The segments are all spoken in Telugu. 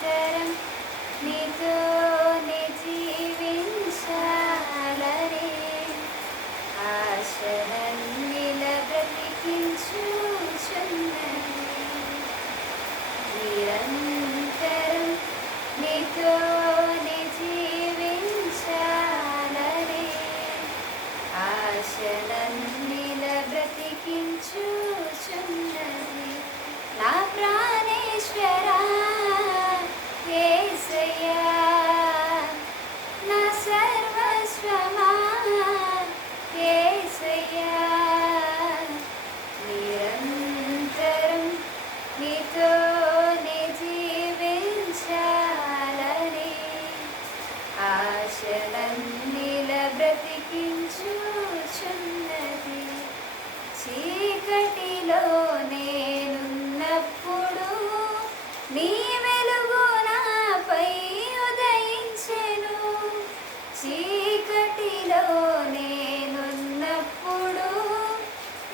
నిరంతరం నీతోనే జీవించాలనే ఆశలన్నిల బ్రతికించుచున్నది. నిరంతరం నీతోనే జీవించాలనే ఆశలన్నిల బ్రతికించుచున్నది. నా ప్రాణేశ్వరా యేసయ్యా, నా సర్వస్వమా యేసయ్యా, నిరంతరం నీతోనే జీవించాలని ఆశలన్నిల బ్రతికించుచున్నది. చీకటిలో నేనున్నప్పుడు నీ వెలుగు నాపై ఉదయించెను. చీకటిలో నేనున్నప్పుడు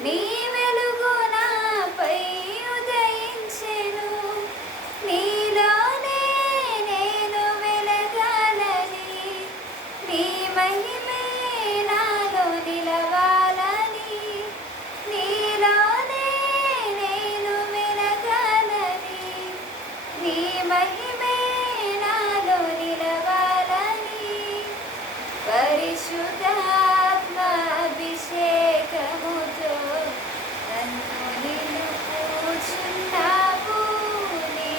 నీ వెలుగు నాపై ఉదయించెను. నీలోనే నేను వెలగాలని, నీ మహిమే నాలో నిలవాలని, నీలోనే నేను వెలగాలని, నీ మహిమే నాలో నిలవాలని పరిశుద్ధాత్మ అభిషేకముతో నన్ను నిలుపుచున్నావు. నీ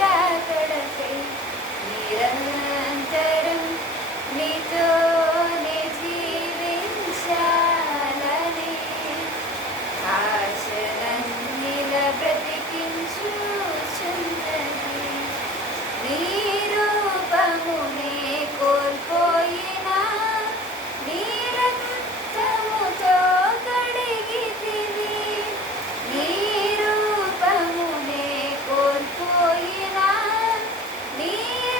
రాకడకై నిరంతరం నీతోనే జీవించాలని ఆశలన్నిల బ్రతికించుచున్నది. నీ రూపమునే కోల్పోయినా నీ రక్తముతో కడిగితివి. నీ రూపమునే కోల్పోయినా నీ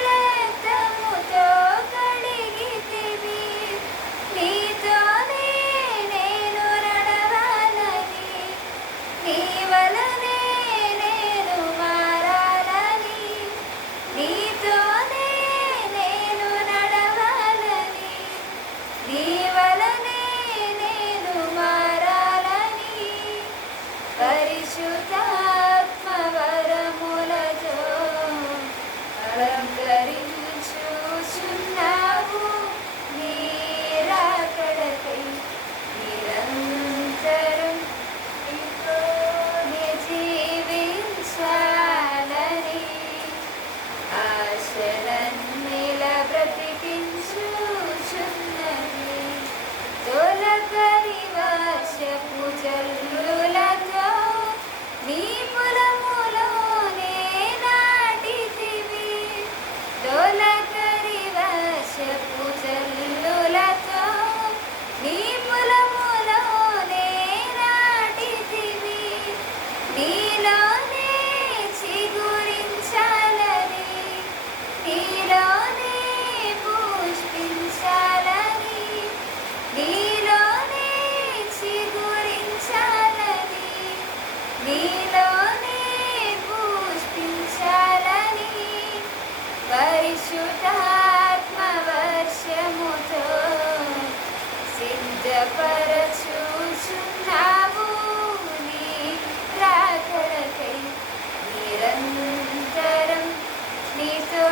రక్తముతో కడిగితివి. నీతోనే నేను నడవాలని, నీ వలనే నేను మారాలని, నీతోనే నేను నడవాలని, నీ వలనే నేను మారాలని పరిశుద్ధాత్మ వరములతో అలంకరించుచున్నావు. నీ రాకడకై నిరంతరం నీతోనే జీవించాలని ఆశలన్నిల బ్రతికించుచున్నది. తొలకరి వర్షపు జల్లులతో నీ పొలములోనే నాటితివి. తొలకరి వర్షపు జల్లులతో నీ పొలములోనే నాటితివి. నీలోనే చిగురించాలని, నీలోనే పుష్పించాలని, నీలోనే చిగురించాలని, నీలోనే పుష్పించాలని పరిశుద్ధాత్మ వర్షముతో సిద్ధపరచుచున్నావు. నీ రాకడకై నిరంతరం నీతో